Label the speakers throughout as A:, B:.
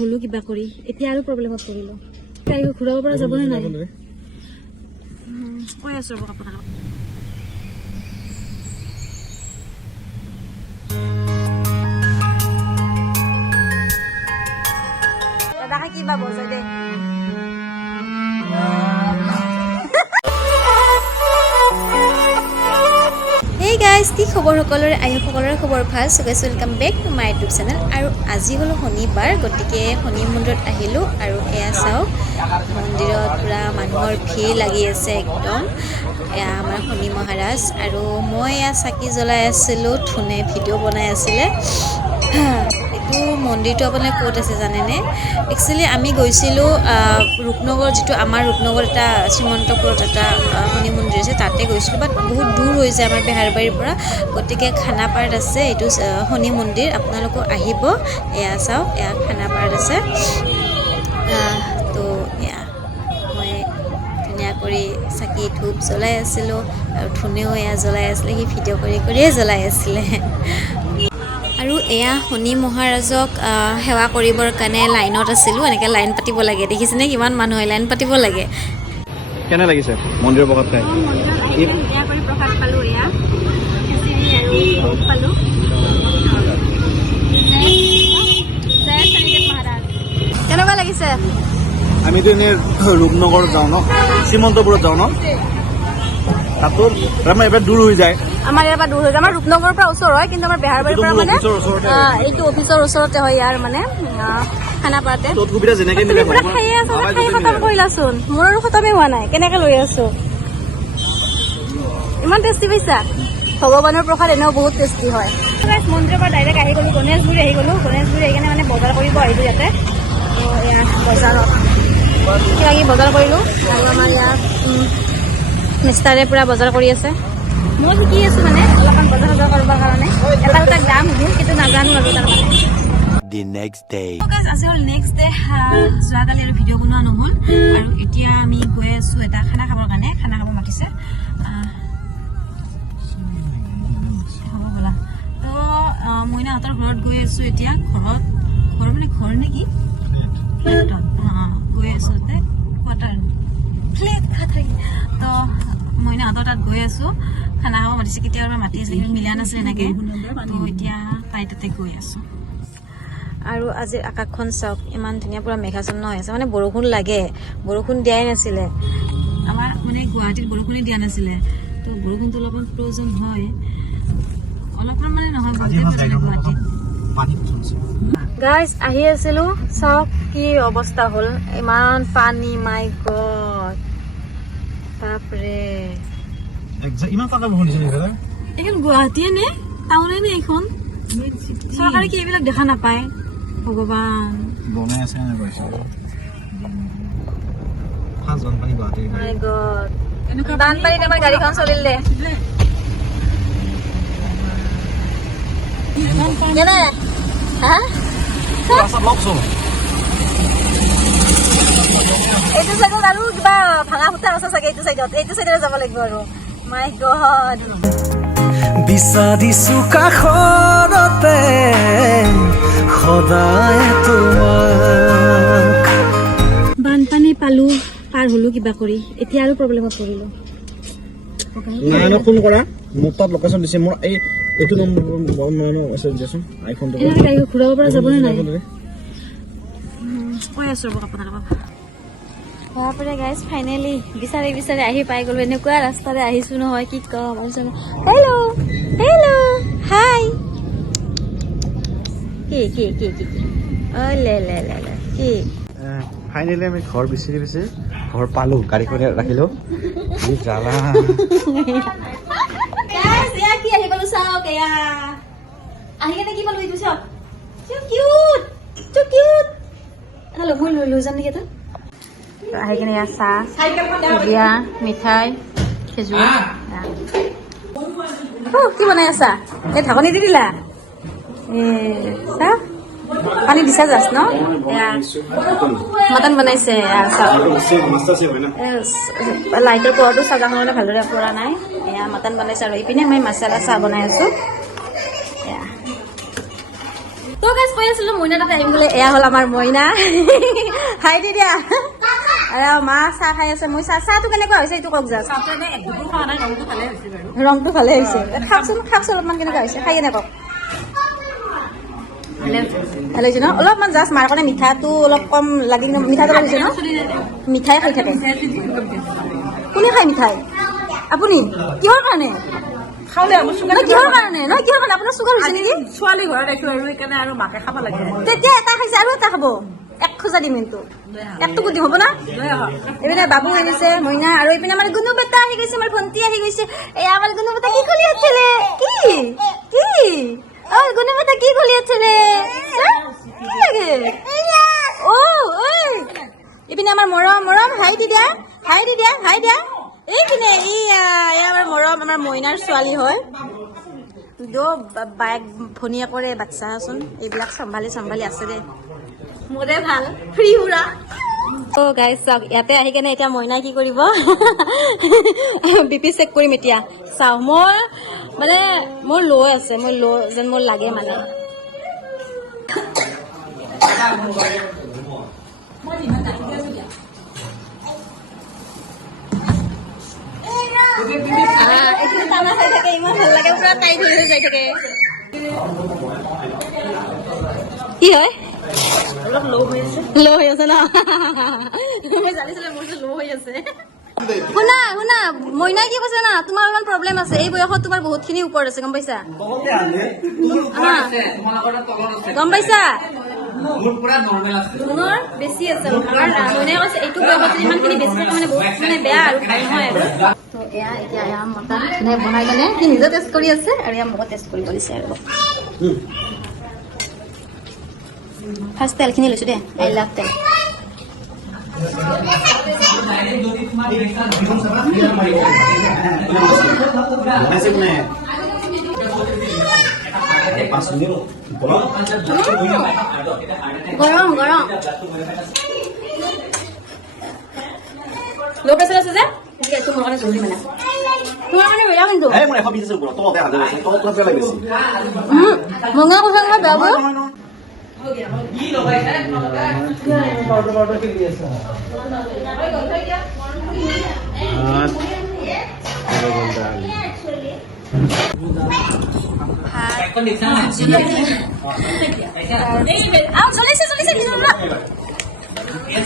A: হলো কিবা কৰি এতিয়া আৰু প্ৰব্লেমত পৰিলোঁ। গাড়ী ঘূৰাব পৰা যাবনে নাই? কৈ আছোঁ ৰ'ব আপোনাক দাদাকে কিবা বজাই দে। কি খবৰ সকলোৰে আয়ুস সকলোৰে খবৰ ভাল। So' guys welcome back to my YouTube channel আৰু আজি হ'ল শনিবাৰ গতিকে শনি মন্দিৰত আহিলোঁ আৰু এয়া চাওক মন্দিৰত পূৰা মানুহৰ ভিৰ লাগি আছে একদম। এয়া আমাৰ শনি মহাৰাজ আৰু মই এয়া চাকি জ্বলাই আছিলোঁ ধুনে ভিডিঅ' বনাই আছিলে। এইটো মন্দিৰটো আপোনাৰ ক'ত আছে জানেনে? একচুৱেলি আমি গৈছিলোঁ ৰূপনগৰ, যিটো আমাৰ ৰূপনগৰ এটা শ্ৰীমন্তপুৰত এটা শনি মন্দিৰ আছে, তাতে গৈছিলোঁ। বাট বহুত দূৰ হৈ যায় আমাৰ বেহাৰবাৰীৰ পৰা। গতিকে খানাপাৰাত আছে এইটো শনি মন্দিৰ। আপোনালোকো আহিব। এয়া চাওক, এয়া খানাপাৰাত আছে। তো এয়া, মই ধুনীয়া কৰি চাকি ধূপ জ্বলাই আছিলোঁ আৰু ধুনেও এয়া জ্বলাই আছিলে, সি ভিডিঅ' কৰি কৰিয়ে জ্বলাই আছিলে। আৰু এয়া শনি মহাৰাজক সেৱা কৰিবৰ কাৰণে লাইনত আছিলোঁ। এনেকৈ লাইন পাতিব লাগে। দেখিছেনে কিমান মানুহ লাইন পাতিব লাগে?
B: কেনে লাগিছে? মন্দিৰৰ প্ৰসাদ খাই?
A: প্ৰসাদ পালোঁ এয়া। খিচিৰি আৰু ভোগ পালোঁ কেনেকুৱা লাগিছে?
B: আমিতো এনেই ৰূপনগৰত যাওঁ ন? শ্ৰীমন্তপুৰত যাওঁ ন? তাতো তাৰমানে এবাৰ দূৰ হৈ যায়।
A: আমাৰ ইয়াৰ পৰা দূৰ হৈ যায়। আমাৰ ৰূপনগৰৰ পৰা ওচৰ হয় কিন্তু আমাৰ বেহাৰবাৰীৰ পৰা মানে এইটো অফিচৰ ওচৰতে হয় ইয়াৰ মানে খানাপাৰাতে। খায়ে আছা খাই খতম কৰিলাচোন। মোৰ আৰু খতমে হোৱা নাই কেনেকে লৈ আছো? ইমান টেষ্টি পাইছা? ভগৱানৰ প্ৰসাদ এনেও বহুত টেষ্টি হয়। মন্দিৰৰ পৰা ডাইৰেক্ট আহি গ'লো গণেশগুৰি আহি গ'লো। গণেশগুৰি আহি কিনে মানে বজাৰ কৰিব আহিলোঁ ইয়াতে। বজাৰত। কিবা কিবি বজাৰ কৰিলোঁ। আৰু আমাৰ ইয়াত মিষ্টাৰে পূৰা বজাৰ কৰি আছে। মই শিকি আছোঁ মানে অলপমান বজাৰ চজাৰ কৰিবৰ কাৰণে। এটা দুটা গ্ৰাম সুধো কিন্তু নাজানো আৰু তাৰমানে
C: the next day.
A: So guys, আজি হ'ল নেক্সট ডে যোৱাকালি আৰু ভিডিঅ' বনোৱা নহ'ল। আৰু এতিয়া আমি গৈ আছোঁ এটা খানা খাবৰ কাৰণে খানা খাব মাতিছে। আহ, হ'ব ব'লা। তো আহ, মইনাহঁতৰ ঘৰত গৈ আছোঁ এতিয়া ঘৰত ঘৰ মানে ঘৰ নেকি ফ্লেটত অঁ গৈ আছোঁ তাতে কোৱাৰ্টাৰ ফ্লেট খাই তো মইনাহঁতৰ তাত গৈ আছোঁ। খানা খাব মাতিছে কেতিয়াবা মাতি আছে কিন্তু মিলা নাছিল এনেকৈ। তো এতিয়া গৈ আছোঁ। আৰু আজিৰ আকাশখন চাওক ইমান ধুনীয়া পূৰা মেঘাচ্ছন্ন হৈ আছে। মানে বৰষুণ লাগে বৰষুণ দিয়াই নাছিলে। আমাৰ মানে গুৱাহাটীত বৰষুণে দিয়া নাছিলে। তো বৰষুণটো অলপমান প্ৰয়োজন হয়। অলপমান মানে নহয় গুৱাহাটীত। গাইজ আহি আছিলো। চাওক কি অৱস্থা হ'ল। ইমান পানী মাই গড বাপৰে
B: ইমান টকা বৰষুণ দিছে নেকি
A: এইখন গুৱাহাটীয়ে নে? টাউনে নে এইখন? চৰকাৰে কি এইবিলাক দেখা নাপায়? ভগৱান।
B: বনাই আছে নে পাইছে ফাৰ্ষ্ট বানপানী গুৱাহাটীৰ
A: মাই গড বানপানীত আমাৰ গাড়ীখন চলিল দে। কেনে? হা? এইটো চাইডত আৰু কিবা ভাঙা ফুটা আছে চাগে এইটো চাইডত এইটো চাইডে যাব লাগিব আৰু। মাই গড
D: বিচাৰিছো কাষৰতে সদায় তোমাক।
A: বানপানী পালো পাৰ হলো কিবা কৰি। এতিয়া আৰু প্ৰব্লেমত পৰিলো।
B: নাৰায়ণক ফোন কৰা। মোৰ তাত লোকেশ্যন দিছে। মোৰ এই এইটো নম্বৰ মেছেজ দিয়াচোন আইফোনটো
A: এনেকৈ গাড়ী ঘূৰাব পৰা যাবনে নাই? কৈ আছো ৰ'ব আপোনালোকক। তাৰপৰা গাইজ ফাইনেলি বিচাৰি বিচাৰি আহি পাই গ'লো। এনেকুৱা ৰাস্তাৰে আহিছো নহয় কি ক'ম আহিছো হেল্ল' হেল্ল' হাই কি কি কি কি অ' লে লে লে লে কি?
B: ফাইনেলি আমি ঘৰ বিচাৰি বিচাৰি ঘৰ পালোঁ গাড়ীখন ৰাখিলোঁ। কি জ্বালা।
A: কি আহি পালো চাওক এয়া। আহি কেনে কি পালো এইটো চাওক। কিউট কিউট লৈ লৈ যাম নেকি এটা? এয়া চাহ ভুজিয়া মিঠাই খেজুৰ কি বনাই আছা এই ঢাকনি দি দিলা এ চাহ পানী দিছা জাষ্ট ন মটন বনাইছে লাইটৰ পোহৰটো চাগাখনলৈ ভালদৰে পৰা নাই এয়া মটন বনাইছে আৰু ইপিনে মই মছালা চাহ বনাই আছোঁ তো গাইজ কৈ আছিলো মইনা তাতে আহিম বোলে এয়া হ'ল আমাৰ মইনা হাই দি দিয়া আৰু মা চাহ খাই আছে মই চাহ চাহটো কেনেকুৱা হৈছে এইটো কওক যাওক। ৰংটো ভালে হৈছে খাওকচোন খাওকচোন অলপমান কেনেকুৱা হৈছে। খাই কেনে কওক। ভালে হৈছে। ন? অলপমান জাষ্ট মাৰ কাৰণে মিঠাটো অলপ কম লাগি মিঠাটো লাগিছে ন? মিঠাই খাই থাকে। কোনে খায় মিঠাই? আপুনি? কিহৰ কাৰণে?
E: খাওঁলে আমাৰ চুগাৰ
A: নহয়, কিহৰ কাৰণে? নহয় কিহৰ কাৰণে? আপোনাৰ চুগাৰ হৈছে নেকি?
E: ছোৱালী ঘৰত ৰাখিলো আৰু সেইকাৰণে আৰু মাকে খাব লাগে।
A: তেতিয়া এটা খাইছে আৰু এটা খাব। এক খোজা দিম কিন্তু। একটো গুটি হ'ব না? এইপিনে বাবু আহিছে মইনা আৰু এইপিনে আমাৰ গুণু বেটা আহি গৈছে আমাৰ ভণ্টি আহি গৈছে। এয়া আমাৰ গুণু বেটা কি কৰি আছিলে? কি? কি? ঐ গুণু বেটা কি কৰি আছিলে? হা? কি লাগে? অ ঐ। এইপিনে আমাৰ মৰম মৰম হাই দি দিয়া হাই দি দিয়া হাই দিয়া। এইপিনে ইয়া আমাৰ মৰম আমাৰ মইনাৰ ছোৱালী হয়। দ বায়েক ভনীয়েকৰে বাচ্চাচোন এইবিলাক চম্ভালি চম্ভালি আছে দে। মোৰে ভাল। ফ্ৰী উৰা অ গাইজ চাওক ইয়াতে আহি কেনে এতিয়া মইনাই কি কৰিব? বি পি চেক কৰিম এতিয়া। চাওঁ মোৰ মানে মোৰ ল' আছে মোৰ ল' যেন মোৰ লাগে মানে। আহ, এইটো টানা হৈ থাকে ইমান ভাল লাগে পুৰা টাইট হৈ হৈ যাই থাকে কি হয়?
E: অলপ ল' হৈ আছে
A: ল' হৈ আছে ন মই জানিছিলো মোৰ যে ল' হৈ আছে শুনা শুনা মইনাই কি কৈছে না? তোমাৰ অলপমান প্ৰব্লেম আছে। এই বয়সত তোমাৰ বহুতখিনি ওপৰত আছে গম পাইছা। গম পাইছা? জুনৰ বেছি আছে। অলপ। আৰু মইনাই কৈছে এইটো বয়সত যদি ইমানখিনি বেছি থাকে মানে বহুত মানে বেয়া আৰু ভাল নহয় আৰু। তো এয়া এতিয়া এয়া মতা বনাই কেনে সি নিজে টেষ্ট কৰি আছে আৰু এয়া মোকো টেষ্ট কৰিব দিছে আৰু। ফার্স্ট তেল কিনি লৈছো দেই আই লাভ তেল গৰম গৰম ল' প্ৰেছাৰ আছে যে তোমাৰ কাৰণে জৰুৰী মানে তোমাৰ কাৰণে বেয়া কিন্তু মংগল কথা বেয়া
B: हो
A: गया ये लो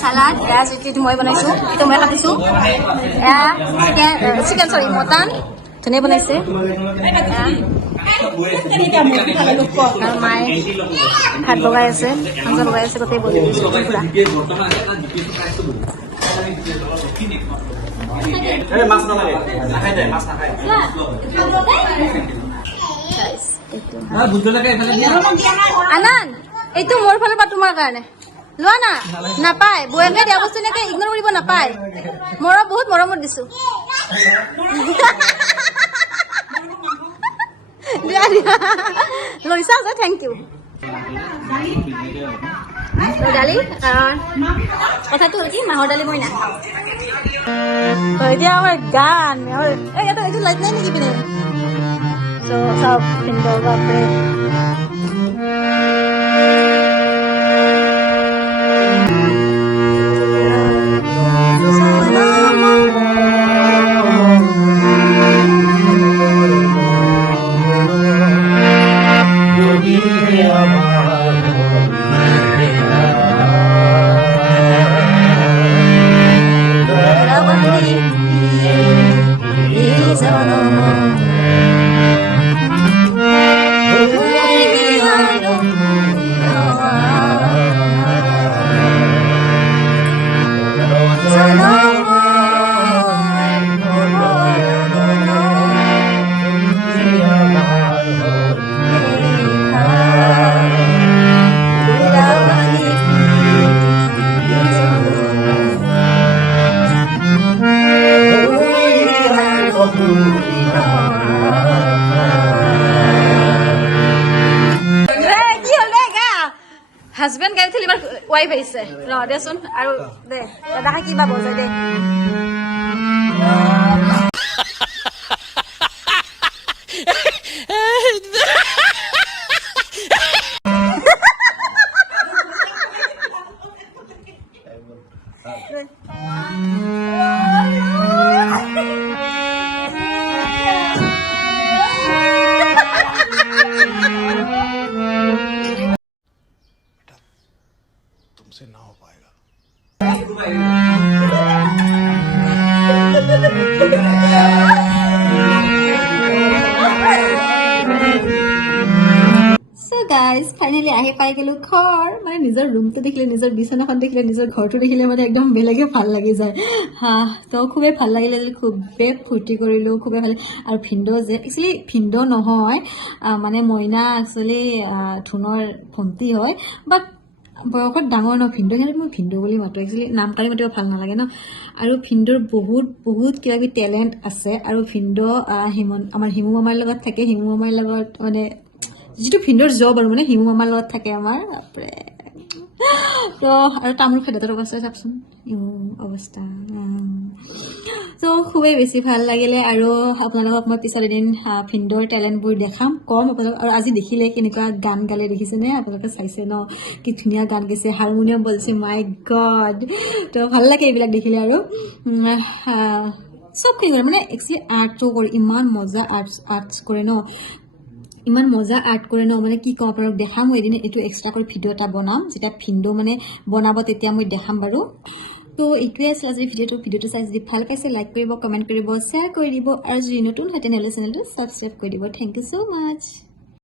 A: চালাড পিঁয়াজ ইত্যাদি মই বনাইছোঁ। এইটো মই কাটিছোঁ চিকেন চৰি মটন। ধুনীয়া বনাইছে। ভাত বগাই আছে আঞ্জা বগাই আছে গোটেই আনন্দ এইটো মোৰ ফালৰ পৰা তোমাৰ কাৰণে। লোৱা না নাপায়। বৌয়েকে দিয়া বস্তু এনেকে ইগনৰ কৰিব নাপায়। মৰম বহুত মৰমত দিছো। lùi sau rất thank you. Rồi, dali কথা তো কি মাহর দালি মই না এতিয়া আমার গান আমার এই এটা লাইট নাই নাকি পিনে সো সব সুন্দর বাপরে always on. ৱাইফ আহিছে ৰ দেচোন আৰু দে দাদাকে কিবা বজাই দে हमसे ना हो पाएगा
F: চ' গাইজ ফাইনেলি আহি পাই গ'লো ঘৰ মানে নিজৰ ৰুমটো দেখিলে নিজৰ বিচনাখন দেখিলে নিজৰ ঘৰটো দেখিলে মানে একদম বেলেগে ভাল লাগি যায় হা তো খুবেই ভাল লাগিলে যে খুবেই ফূৰ্তি কৰিলোঁ খুবেই ভাল আৰু ভিন্দ যে একচুৱেলি ভিন্দ নহয় আহ, মানে মইনা একচুৱেলি ধুনৰ ভণ্টি হয় বাট বয়সত ডাঙৰ ন ভিন্দু সেইকাৰণে মই ভিন্দু বুলি মাতোঁ। একচুৱেলি নাম কাঢ়ি মাতিব ভাল নালাগে ন। আৰু ভিন্দুৰ বহুত বহুত কিবা কিবি টেলেণ্ট আছে। আৰু ভিন্দু হিমন আমাৰ হিমু মামাৰ লগত থাকে। হিমু মামাৰ লগত মানে যিটো ভিন্দৰ জব আৰু মানে হিমু মামাৰ লগত থাকে আমাৰ। তো আৰু তামোল খেদাটোৰ অৱস্থা ইমান অৱস্থা। তো খুবেই বেছি ভাল লাগিলে আৰু আপোনালোকক মই পিছত এদিন ভিন্দৰ টেলেণ্টবোৰ দেখাম কম আপোনালোক আৰু আজি দেখিলে কেনেকুৱা গান গালে দেখিছেনে আপোনালোকে চাইছে ন কি ধুনীয়া গান গাইছে হাৰমনিয়াম বলছে মাই গড তো ভাল লাগে এইবিলাক দেখিলে আৰু। চবখিনি কৰে মানে একচুৱেলি আৰ্টটো কৰে ইমান মজা আৰ্টছ আৰ্টছ কৰে ন ইমান মজা আৰ্ট কৰে ন মানে কি ক'ম আপোনালোক দেখাম মই এদিন এইটো এক্সট্ৰা কৰি ভিডিঅ' এটা বনাম যেতিয়া ভিন্দো মানে বনাব তেতিয়া মই দেখাম বাৰু। তো এইটোৱে আছিলে আজি ভিডিঅ'টো ভিডিঅ'টো চাই যদি ভাল পাইছে লাইক কৰিব কমেণ্ট কৰিব শ্বেয়াৰ কৰি দিব আৰু যদি নতুন হয় তেনেহ'লে চেনেলটো ছাবস্ক্ৰাইব কৰি দিব। Thank you so much